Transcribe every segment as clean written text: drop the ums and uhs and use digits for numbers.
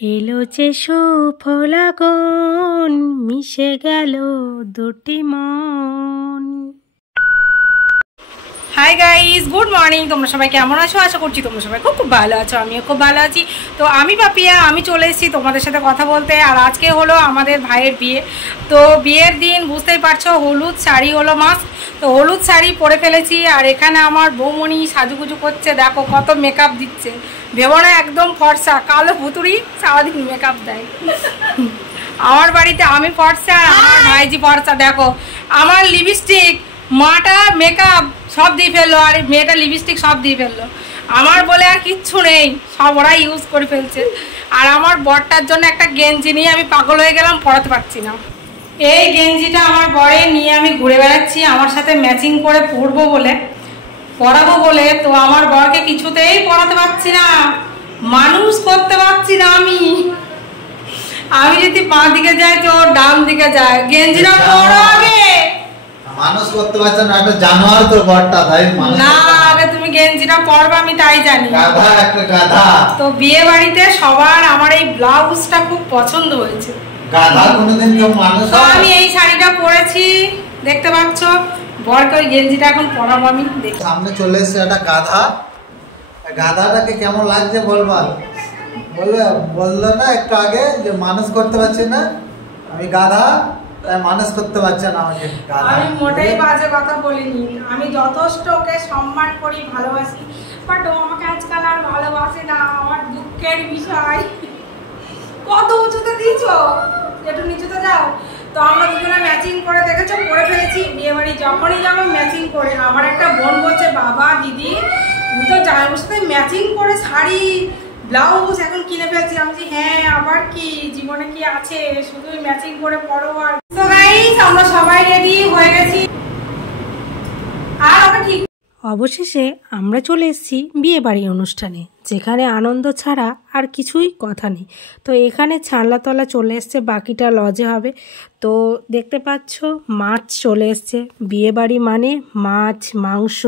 এলো যে সুফলাগন মিশে গেল দুটি মন। Hi guys, good morning. তোমরা সবাই কেমন আছো? আশা করছি তোমরা সবাই খুব খুব ভালো আছো। আমিও খুব ভালো আছি। তো আমি পাপিয়া, আমি চলে এসেছি তোমাদের সাথে কথা বলতে। আর আজকে হলো আমাদের ভাইয়ের বিয়ে। তো বিয়ের দিন বুঝতেই পারছো, হলুদ শাড়ি হলো মাস্ট। তো হলুদ শাড়ি পরে ফেলেছি। আর এখানে আমার বৌমণি সাজুগুজু করছে, দেখো কত মেকআপ দিচ্ছে। ভেবো না একদম ফর্সা, কালো ভুতুড়ি সারাদিন মেকআপ দেয়। আমার বাড়িতে আমি ফর্সা, আমার ভাইজি ফর্সা। দেখো আমার লিপস্টিক, মাটা মেকআপ সব দিয়ে ফেললো, আর মেয়েটা লিপস্টিক সব দিয়ে ফেললো। আমার বলে আর কিচ্ছু নেই, সব ওরাই ইউজ করে ফেলছে। আর আমার বরটার জন্য একটা গেঞ্জি নিয়ে আমি পাগল হয়ে গেলাম, পরাতে পারছি না। এই গেঞ্জিটা আমার বরে নিয়ে আমি ঘুরে বেড়াচ্ছি আমার সাথে ম্যাচিং করে পরবো বলে, পরাবো বলে। তো আমার বরকে কিছুতেই পরাতে পারছি না, মানুষ করতে পারছি না। আমি যদি বাঁ দিকে যাই তো ডান দিকে যায়। গেঞ্জিটা পরো আগে। মানুষ করতে পারছে না, একটা জানোয়ার তো বড়টা, তাই না আগে তুমি গেঞ্জিটা পরবা, আমি তাই জানি। গাধা একটা গাধা। তো বিয়ে বাড়িতে সবার আমার এই ব্লাউজটা খুব পছন্দ হয়েছে। গাধা কোনোদিন কেউ মানুষ তো আমি এই শাড়িটা পরেছি, দেখতে পাচ্ছ। বরকে ওই গেঞ্জিটা এখন পরাবো আমি। সামনে চলে এসেছে একটা গাধা। গাধাটাকে কেমন লাগছে বলবা? বললো না একটু আগে যে মানুষ করতে পারছি না, আমি গাধা, তাই মানুষ করতে পারছে না আমাকে। আমি মোটেই বাজে কথা বলিনি, আমি যথেষ্ট ওকে সম্মান করি, ভালোবাসি। বাট ও আমাকে আজকাল আর ভালোবাসে না, আমার দুঃখের বিষয়। কত উঁচুতে দিয়েছো, একটু নিচুতে যাও। তো আমরা দুজনে ম্যাচিং করে দেখেছো পরে ফেলেছি। বিয়ে বাড়ি যখনই যাবো ম্যাচিং করে। আমার একটা বোন বলছে, বাবা দিদি তুমি তো জামাইয়ের সাথে ম্যাচিং করে শাড়ি ব্লাউজ এখন কিনে ফেলছি। আমি বলছি হ্যাঁ, আবার কি জীবনে কি আছে, শুধু ম্যাচিং করে পরো। আর তো গাইস আমরা সবাই রেডি হয়ে গেছি। আর আমরা ঠিক অবশেষে আমরা চলে এসেছি বিয়ে বাড়ির অনুষ্ঠানে, যেখানে আনন্দ ছাড়া আর কিছুই কথা নেই। তো এখানে ছানলাতলা চলে এসছে, বাকিটা লজে হবে। তো দেখতে পাচ্ছ মাছ চলে এসছে। বিয়ে বাড়ি মানে মাছ, মাংস,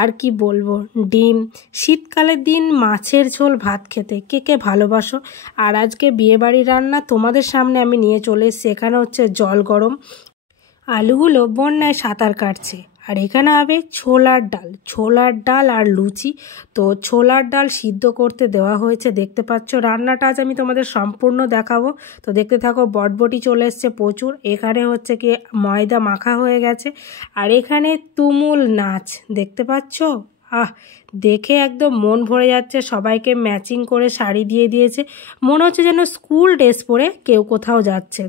আর কি বলবো, ডিম। শীতকালের দিন মাছের ঝোল ভাত খেতে কে কে ভালোবাসো। আর আজকে বিয়ে বাড়ি রান্না তোমাদের সামনে আমি নিয়ে চলে এসেছি। এখানে হচ্ছে জল গরম, আলুগুলো বন্যায় সাঁতার কাটছে। আর এখানে হবে ছোলার ডাল আর লুচি। তো ছোলার ডাল সিদ্ধ করতে দেওয়া হয়েছে, দেখতে পাচ্ছ। রান্নাটা আজ আমি তোমাদের সম্পূর্ণ দেখাবো, তো দেখতে থাকো। বটবটি চলে এসছে প্রচুর। এখানে হচ্ছে কি ময়দা মাখা হয়ে গেছে। আর এখানে তুমুল নাচ, দেখতে পাচ্ছ। দেখে একদম মন ভরে যাচ্ছে। সবাইকে ম্যাচিং করে শাড়ি দিয়ে দিয়েছে, মনে হচ্ছে যেন স্কুল ড্রেস পরে কেউ কোথাও যাচ্ছে।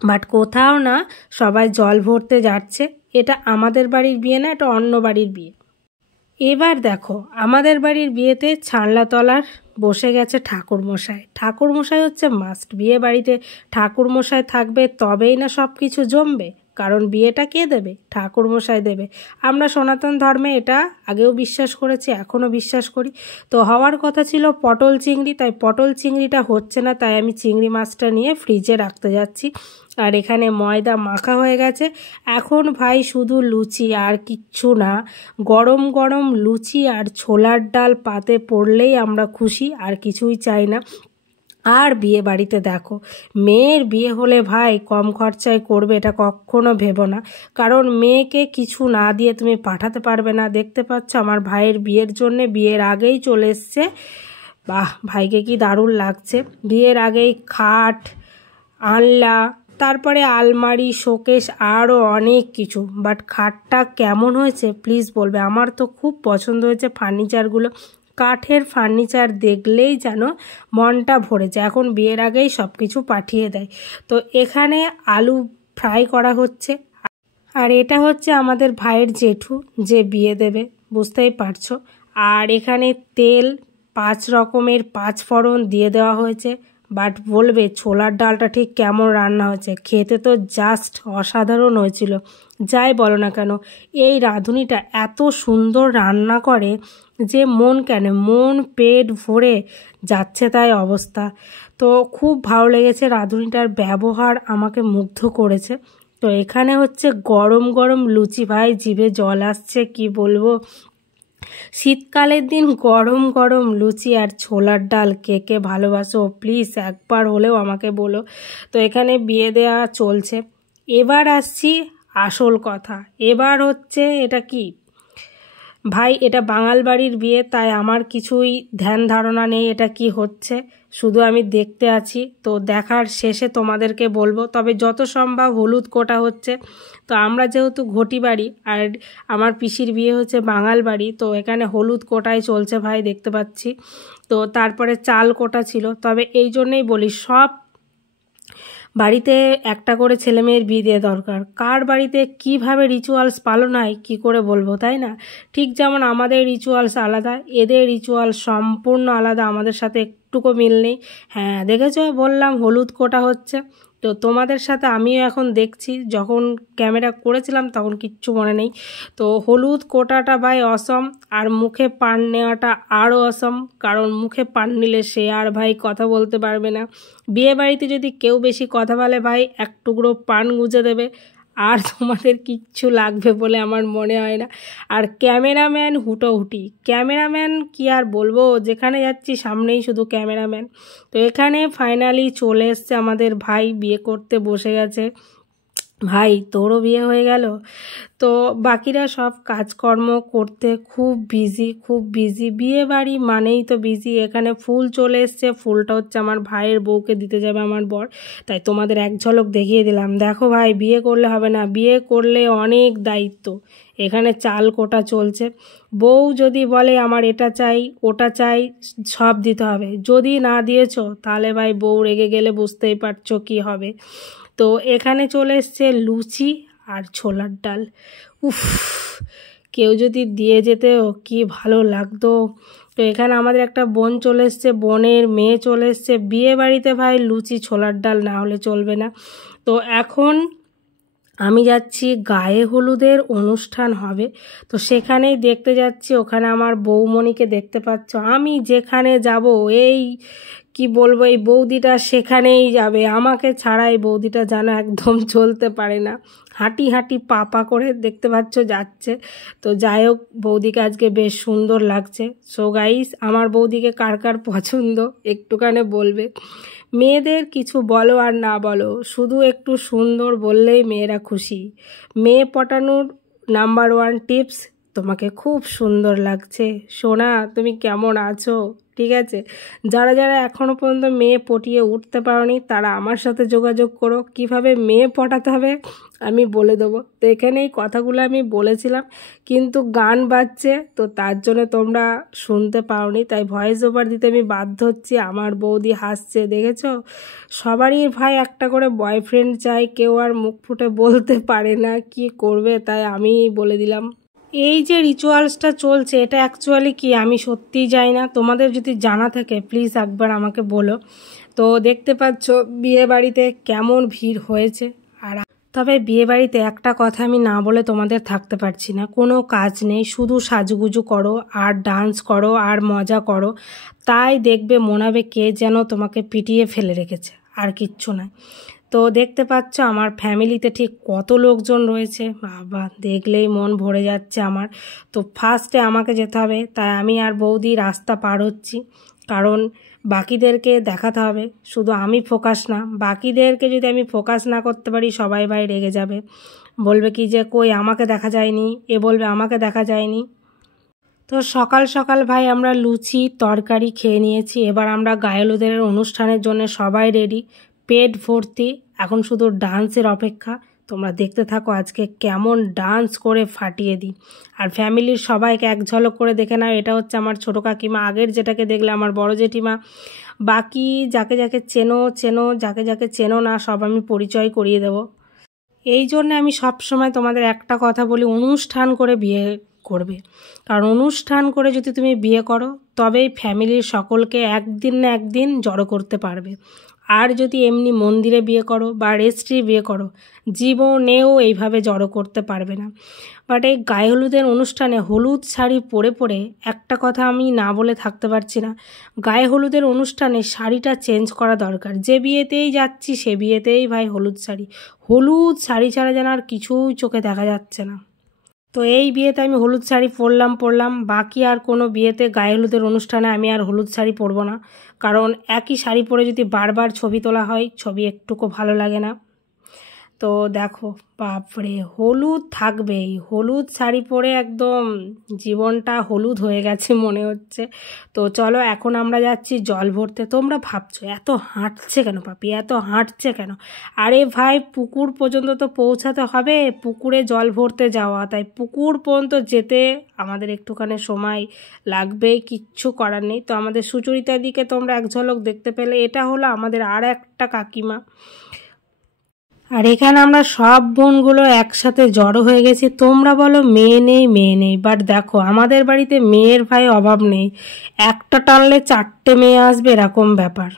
বাট কোথাও না, সবাই জল ভরতে যাচ্ছে। এটা আমাদের বাড়ির বিয়ে না, এটা অন্য বাড়ির বিয়ে। এবার দেখো আমাদের বাড়ির বিয়েতে ছানলাতলার বসে গেছে ঠাকুরমশাই হচ্ছে মাস্ট। বিয়ে বাড়িতে ঠাকুরমশাই থাকবে তবেই না সব কিছু জমবে, কারণ বিয়েটা কে দেবে? ঠাকুরমশাই দেবে। আমরা সনাতন ধর্মে এটা আগেও বিশ্বাস করেছি, এখনও বিশ্বাস করি। তো হওয়ার কথা ছিল পটল চিংড়ি, তাই পটল চিংড়িটা হচ্ছে না, তাই আমি চিংড়ি মাছটা নিয়ে ফ্রিজে রাখতে যাচ্ছি। আর এখানে ময়দা মাখা হয়ে গেছে। এখন ভাই শুধু লুচি আর কিচ্ছু না। গরম গরম লুচি আর ছোলার ডাল পাতে পড়লেই আমরা খুশি, আর কিছুই চাই না। আর বিয়ে বাড়িতে দেখো, মেয়ের বিয়ে হলে ভাই কম খরচায় করবে এটা কখনো ভেবো না, কারণ মেয়েকে কিছু না দিয়ে তুমি পাঠাতে পারবে না। দেখতে পাচ্ছ আমার ভাইয়ের বিয়ের জন্যে বিয়ের আগেই চলে এসছে। বাহ, ভাইকে কি দারুণ লাগছে। বিয়ের আগেই খাট আনলা, তারপরে আলমারি, শোকেস, আরও অনেক কিছু। বাট খাটটা কেমন হয়েছে প্লিজ বলবে। আমার তো খুব পছন্দ হয়েছে ফার্নিচারগুলো। কাঠের ফার্নিচার দেখলেই যেন মনটা ভরে যায়। এখন বিয়ের আগেই সব কিছু পাঠিয়ে দেয়। তো এখানে আলু ফ্রাই করা হচ্ছে। আর এটা হচ্ছে আমাদের ভাইয়ের জেঠু যে বিয়ে দেবে, বুঝতেই পারছো। আর এখানে তেল 5 রকমের 5 ফোড়ন দিয়ে দেওয়া হয়েছে। বাট বলবে ছোলার ডালটা ঠিক কেমন রান্না হয়েছে, খেতে তো জাস্ট অসাধারণ হয়েছিল। যাই বলো না কেন, এই রাঁধুনিটা এত সুন্দর রান্না করে যে মন পেট ভরে যাচ্ছে তাই অবস্থা। তো খুব ভালো লেগেছে, রাঁধুনিটার ব্যবহার আমাকে মুগ্ধ করেছে। তো এখানে হচ্ছে গরম গরম লুচি, ভাই জিভে জল আসছে, কি বলবো। শীতকালের দিন গরম গরম লুচি আর ছোলার ডাল কে কে ভালোবাসো প্লিজ একবার হলেও আমাকে বলো। তো এখানে বিয়ে দেওয়া চলছে। এবার আসছি আসল কথা। এবার হচ্ছে এটা কি ভাই, এটা বাঙাল বাড়ির বিয়ে, তাই আমার কিছুই ধ্যান ধারণা নেই এটা কি হচ্ছে, শুধু আমি দেখতে আছি। তো দেখার শেষে তোমাদেরকে বলবো। তবে যত সম্ভব হলুদ কোটা হচ্ছে। তো আমরা যেহেতু ঘটি বাড়ি আর আমার পিসির বিয়ে হচ্ছে বাঙাল বাড়ি, তো এখানে হলুদ কোটাই চলছে ভাই, দেখতে পাচ্ছি। তো তারপরে চাল কোটা ছিল। তবে এই জন্যেই বলি, সব বাড়িতে একটা করে ছেলে মেয়ের বিয়ে দেওয়া দরকার। কার বাড়িতে কিভাবে রিচুয়ালস পালন হয় কী করে বলবো, তাই না? ঠিক যেমন আমাদের রিচুয়ালস আলাদা, এদের রিচুয়াল সম্পূর্ণ আলাদা, আমাদের সাথে একটুকু মিল নেই। হ্যাঁ দেখেছো, বললাম হলুদ কোটা হচ্ছে। তো তোমাদের সাথে আমিও এখন দেখছি, যখন ক্যামেরা করেছিলাম তখন কিচ্ছু মনে নেই। তো হলুদ কোটাটা ভাই অসম, আর মুখে পান নেওয়াটা আরও অসম, কারণ মুখে পান নিলে সে আর ভাই কথা বলতে পারবে না। বিয়ে বাড়িতে যদি কেউ বেশি কথা বলে ভাই, এক টুকরো পান গুঁজে দেবে, আর তোমাদের কিচ্ছু লাগবে বলে আমার মনে হয় না। আর ক্যামেরাম্যান হুটোহুটি, ক্যামেরাম্যান কি আর বলবো, যেখানে যাচ্ছি সামনেই শুধু ক্যামেরাম্যান। তো এখানে ফাইনালি চলে এসছে আমাদের ভাই, বিয়ে করতে বসে গেছে। ভাই তোরও বিয়ে হয়ে গেল? তো বাকিরা সব কাজকর্ম করতে খুব বিজি। বিয়ে বাড়ি মানেই তো বিজি। এখানে ফুল চলে এসছে, ফুলটা হচ্ছে আমার ভাইয়ের বউকে দিতে যাবে আমার বর, তাই তোমাদের এক ঝলক দেখিয়ে দিলাম। দেখো ভাই, বিয়ে করলে হবে না, বিয়ে করলে অনেক দায়িত্ব। এখানে চাল কোটা চলছে। বউ যদি বলে আমার এটা চাই ওটা চাই, সব দিতে হবে। যদি না দিয়েছো তাহলে ভাই বউ রেগে গেলে বুঝতেই পারছো কি হবে। তো এখানে চলে এসছে লুচি আর ছোলার ডাল। উফ, কেউ যদি দিয়ে যেতেও কি ভালো লাগতো। তো এখানে আমাদের একটা বোন চলে এসছে, বোনের মেয়ে চলে এসছে। বিয়ে বাড়িতে ভাই লুচি ছোলার ডাল না হলে চলবে না। তো এখন আমি যাচ্ছি, গায়ে হলুদের অনুষ্ঠান হবে, তো সেখানেই দেখতে যাচ্ছি। ওখানে আমার বৌমণিকে দেখতে পাচ্ছ। আমি যেখানে যাব এই কি বলবো, এই বৌদিটা সেখানেই যাবে, আমাকে ছাড়া এই বৌদিটা যেন একদম চলতে পারে না, হাঁটি হাঁটি পা করে দেখতে পাচ্ছ যাচ্ছে। তো যাই হোক, বৌদিকে আজকে বেশ সুন্দর লাগছে। সো গাইস, আমার বৌদিকে কার কার পছন্দ একটুখানি বলবে। মেয়েদের কিছু বলো আর না বলো, শুধু একটু সুন্দর বললেই মেয়েরা খুশি। মেয়ে পটানোর নাম্বার 1 টিপস, তোমাকে খুব সুন্দর লাগছে সোনা, তুমি কেমন আছো? ঠিক আছে, যারা যারা এখনও পর্যন্ত মেয়ে পটিয়ে উঠতে পারোনি তারা আমার সাথে যোগাযোগ করো, কিভাবে মেয়ে পটাতে হবে আমি বলে দেবো। তো এখানে এই কথাগুলো আমি বলেছিলাম, কিন্তু গান বাজছে, তো তার জন্য তোমরা শুনতে পাওনি, তাই ভয়েস ওভার দিতে আমি বাধ্য হচ্ছি। আমার বৌদি হাসছে, দেখেছো? সবারই ভাই একটা করে বয়ফ্রেন্ড চাই, কেউ আর মুখ ফুটে বলতে পারে না, কি করবে, তাই আমি বলে দিলাম। এই যে রিচুয়ালসটা চলছে, এটা অ্যাকচুয়ালি কি আমি সত্যিই জানি না। তোমাদের যদি জানা থাকে প্লিজ একবার আমাকে বলো। তো দেখতে পাচ্ছ বিয়ে বাড়িতে কেমন ভিড় হয়েছে। আর তবে বিয়ে বাড়িতে একটা কথা আমি না বলে তোমাদের থাকতে পারছি না, কোনো কাজ নেই, শুধু সাজুগুজু করো আর ডান্স করো আর মজা করো, তাই দেখবে মনে হবে কে যেন তোমাকে পিটিয়ে ফেলে রেখেছে, আর কিচ্ছু না। তো দেখতে পাচ্ছ আমার ফ্যামিলিতে ঠিক কত লোকজন রয়েছে, বাবা দেখলেই মন ভরে যাচ্ছে আমার। তো ফার্স্টে আমাকে যেতে হবে, তাই আমি আর বৌদি রাস্তা পার হচ্ছি, কারণ বাকিদেরকে দেখাতে হবে, শুধু আমি ফোকাস না, বাকিদেরকে যদি আমি ফোকাস না করতে পারি সবাই ভাই রেগে যাবে, বলবে কি যে কই আমাকে দেখা যায়নি, এ বলবে আমাকে দেখা যায়নি। তো সকাল সকাল ভাই আমরা লুচি তরকারি খেয়ে নিয়েছি। এবার আমরা গায়ে হলুদের অনুষ্ঠানের জন্য সবাই রেডি, পেট ভর্তি, এখন শুধু ডান্সের অপেক্ষা। তোমরা দেখতে থাকো আজকে কেমন ডান্স করে ফাটিয়ে দিই। আর ফ্যামিলির সবাইকে এক ঝলক করে দেখে নাও, এটা হচ্ছে আমার ছোটো কাকিমা, আগের যেটাকে দেখলে আমার বড় জেঠিমা। বাকি যাকে যাকে চেনো, যাকে যাকে চেনো না সব আমি পরিচয় করিয়ে দেব। এই জন্যে আমি সব সময় তোমাদের একটা কথা বলি, অনুষ্ঠান করে বিয়ে করবে, কারণ অনুষ্ঠান করে যদি তুমি বিয়ে করো তবেই ফ্যামিলির সকলকে একদিন না একদিন জড়ো করতে পারবে। আর যদি এমনি মন্দিরে বিয়ে করো বা রেজিস্ট্রি বিয়ে করো, জীবনেও এইভাবে জড়ো করতে পারবে না। বাট এই গায়ে হলুদের অনুষ্ঠানে হলুদ শাড়ি পরে একটা কথা আমি না বলে থাকতে পারছি না, গায়ে হলুদের অনুষ্ঠানে শাড়িটা চেঞ্জ করা দরকার। যে বিয়েতেই যাচ্ছি সে বিয়েতেই ভাই হলুদ শাড়ি ছাড়া যেন আর কিছুই চোখে দেখা যাচ্ছে না। তো এই বিয়েতে আমি হলুদ শাড়ি পরলাম, বাকি আর কোনো বিয়েতে গায়ে হলুদের অনুষ্ঠানে আমি আর হলুদ শাড়ি পরবো না, কারণ একই শাড়ি পরে যদি বারবার ছবি তোলা হয়, ছবি একটুকু ভালো লাগে না। তো দেখো বাপরে, হলুদ থাকবেই, হলুদ শাড়ি পরে একদম জীবনটা হলুদ হয়ে গেছে মনে হচ্ছে। তো চলো এখন আমরা যাচ্ছি জল ভরতে। তোমরা ভাবছো এত হাঁটছে কেন পাপি, এত হাঁটছে কেন? আরে ভাই, পুকুর পর্যন্ত তো পৌঁছাতে হবে, পুকুরে জল ভরতে যাওয়া, তাই পুকুর পর্যন্ত যেতে আমাদের একটুখানি সময় লাগবে, কিচ্ছু করার নেই। তো আমাদের সুচরিতার দিকে তোমরা এক ঝলক দেখতে পেলে, এটা হলো আমাদের আর একটা কাকিমা। আর এখানে আমরা সব বোনগুলো একসাথে জড়ো হয়ে গেছি। তোমরা বলো মেয়ে নেই, বাট দেখো আমাদের বাড়িতে মেয়ের ভাই অভাব নেই, একটা টানলে 4টে মেয়ে আসবে, এরকম ব্যাপার।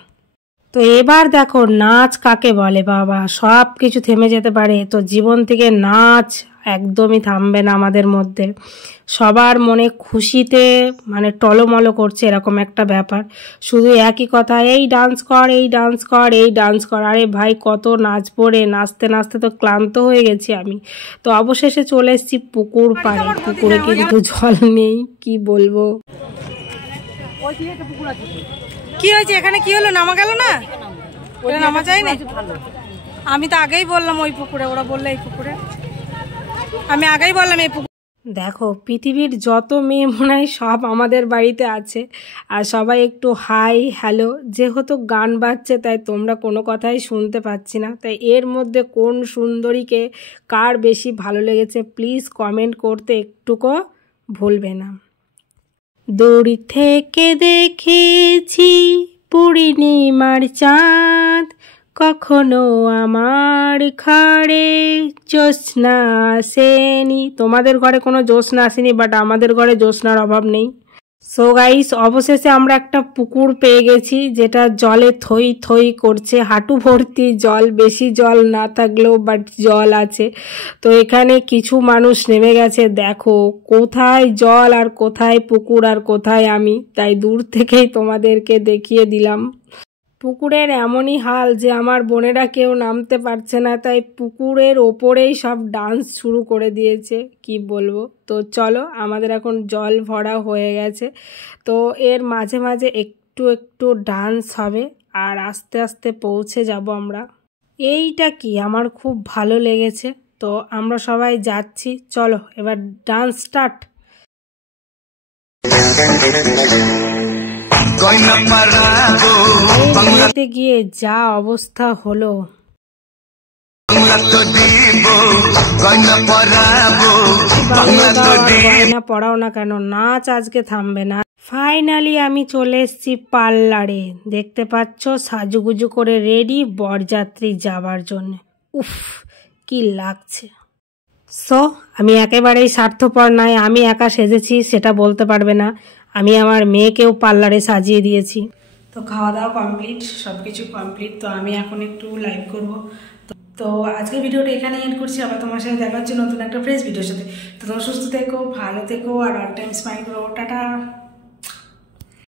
তো এবার দেখো নাচ কাকে বলে বাবা, সব কিছু থেমে যেতে পারে, তো জীবন থেকে নাচ একদমই থামবে না আমাদের মধ্যে। সবার মনে খুশিতে মানে টলমলো করছে, এরকম একটা ব্যাপার। শুধু একই কথা, এই ডান্স কর, এই ডান্স কর, এই ডান্স কর। আরে ভাই, কত নাচবো রে, নাচতে নাচতে তো ক্লান্ত হয়ে গেছি আমি। তো অবশেষে চলে এসেছি পুকুর পাড়ে। পুকুরে কিন্তু জল নেই, কি বলবো। কি হয়েছে এখানে, কি হলো, নামা গেল না? ওটা নামা যায় না? আমি তো আগেই বললাম ওই পুকুরে, ওরা বললে এই পুকুরে, আমি আগেই বললাম এই পুকুরে। দেখো পৃথিবীর যত মেয়ে মনে হয় সব আমাদের বাড়িতে আছে, আর সবাই একটু হাই হ্যালো। যেহেতু গান বাজছে তাই তোমরা কোনো কথাই শুনতে পাচ্ছি না, তাই এর মধ্যে কোন সুন্দরীকে কার বেশি ভালো লেগেছে প্লিজ কমেন্ট করতে একটুকু ভুলবে না। দূর থেকে দেখেছি পূর্ণিমার চাঁদ, কখনো আমার ঘরে জ্যোৎস্না আসেনি। তোমাদের ঘরে কোনো জ্যোৎস্না আসেনি, বাট আমাদের ঘরে জ্যোৎস্নার অভাব নেই। সো গাইস, অবশেষে আমরা একটা পুকুর পেয়ে গেছি, যেটা জলে থই থই করছে, হাঁটু ভর্তি জল, বেশি জল না থাকলেও বাট জল আছে। তো এখানে কিছু মানুষ নেমে গেছে, দেখো কোথায় জল আর কোথায় পুকুর আর কোথায় আমি, তাই দূর থেকেই তোমাদেরকে দেখিয়ে দিলাম। পুকুরের এমনই হাল যে আমার বোনেরা কেউ নামতে পারছে না, তাই পুকুরের ওপরেই সব ডান্স শুরু করে দিয়েছে, কি বলবো। তো চলো, আমাদের এখন জল ভরা হয়ে গেছে, তো এর মাঝে মাঝে একটু একটু ডান্স হবে, আর আস্তে আস্তে পৌঁছে যাব আমরা। এইটা কি আমার খুব ভালো লেগেছে, তো আমরা সবাই যাচ্ছি, চলো এবার ডান্স স্টার্ট। বাংলাতে গিয়ে যা অবস্থা হলো, গয়না পড়াও না কেন, নাচ আজকে থামবে না। ফাইনালি আমি চলে এসেছি পার্লারে, দেখতে পাচ্ছ সাজুগুজু করে রেডি বরযাত্রী যাবার জন্য। উফ, কি লাগছে। সো আমি একেবারেই স্বার্থপর নয়, আমি একা সেজেছি সেটা বলতে পারবে না, আমি আমার মেয়েকেও পার্লারে সাজিয়ে দিয়েছি। তো খাওয়া দাওয়া কমপ্লিট, সব কিছু কমপ্লিট, তো আমি এখন একটু লাইভ করব। তো আজকের ভিডিওটা এখানে এন্ড করছি, আবার তোমার সাথে দেখা হচ্ছে নতুন একটা ফ্রেশ ভিডিওর সাথে। তো তোমরা সুস্থ থেকো, ভালো থেকো, আর অল টাইম স্মাইল করো। টাটা।